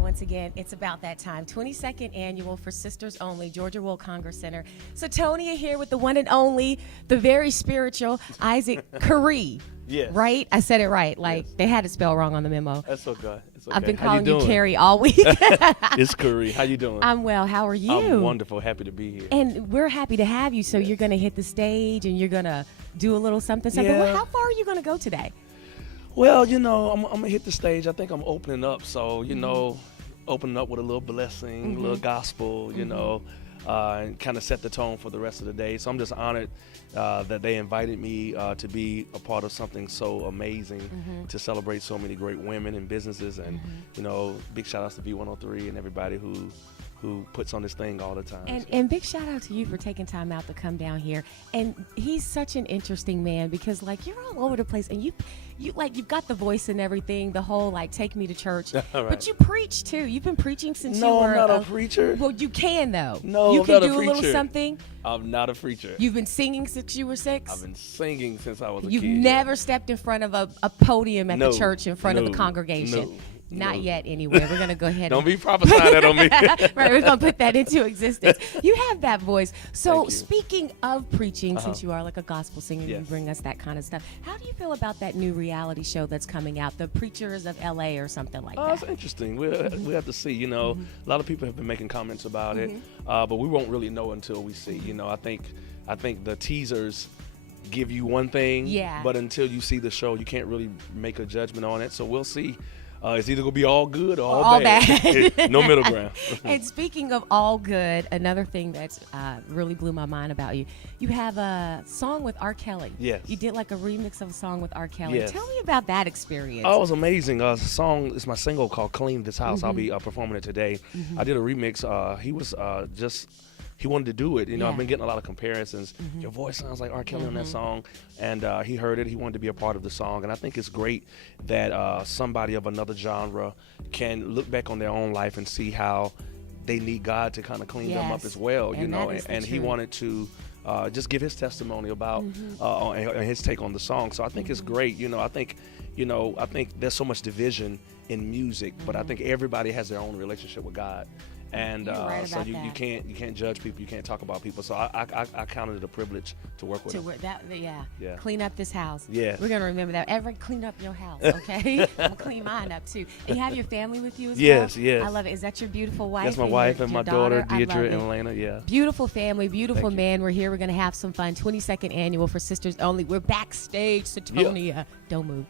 Once again, it's about that time. 22nd annual for Sisters Only, Georgia World Congress Center. Sytonnia here with the one and only, the very spiritual Isaac Carree. Yes. Right? I said it right. Like, yes. They had it spelled wrong on the memo. That's okay. It's okay. I've been How calling you doing? Carree all week. It's Carree. How you doing? I'm well. How are you? I'm wonderful. Happy to be here. And we're happy to have you. So Yes. You're going to hit the stage and you're going to do a little something. Yeah. Well, how far are you going to go today? Well, I'm going to hit the stage. I think I'm opening up. So, opening up with a little blessing, a little gospel, and kind of set the tone for the rest of the day. So I'm just honored that they invited me to be a part of something so amazing, to celebrate so many great women and businesses. And, big shout outs to V-103 and everybody who puts on this thing all the time. And big shout out to you for taking time out to come down here. And he's such an interesting man because you're all over the place and you've got the voice and everything, the whole take me to church. Right. But you preach too. You've been preaching since you were I'm not a preacher. Well, you can though. No, you I'm can not a do a little preacher. something. I'm not a preacher. You've been singing since you were 6? I've been singing since I was a You've kid. never stepped in front of a podium at No, the church in front of the no, congregation. no. Not yet, anyway. We're going to go ahead Don't be prophesying that on me. Right, we're going to put that into existence. You have that voice. So Thank you. Speaking of preaching, since you are like a gospel singer, you Yes. bring us that kind of stuff. How do you feel about that new reality show that's coming out, The Preachers of L.A. or something like that? It's interesting. We have to see. A lot of people have been making comments about it, but we won't really know until we see. I think the teasers give you one thing, but until you see the show, you can't really make a judgment on it. So we'll see. It's either going to be all good or all bad. No middle ground. And speaking of all good, another thing that's really blew my mind about you, you have a song with R. Kelly. Yes. You did a remix of a song with R. Kelly. Yes. Tell me about that experience. Oh, it was amazing. The song is my single called Clean This House. I'll be performing it today. I did a remix. He was he wanted to do it. I've been getting a lot of comparisons. Your voice sounds like R. Kelly on that song. And he heard it. He wanted to be a part of the song. And I think it's great that somebody of another genre can look back on their own life and see how they need God to kind of clean them up as well. And he wanted to just give his testimony about and his take on the song. So I think it's great. I think there's so much division in music, but I think everybody has their own relationship with God. And so you can't judge people, you can't talk about people. So I counted it a privilege to work with him. Yeah. Clean up this house. Yeah. We're gonna remember that. Everyone, clean up your house, okay? I'm gonna clean mine up too. And you have your family with you as well? Yes. I love it. Is that your beautiful wife? That's my wife and my daughter, Deidre and Elena. Yeah. Beautiful family, beautiful Thank man. We're here. We're gonna have some fun. 22nd annual for Sisters Only. We're backstage, Sytonnia. Don't move.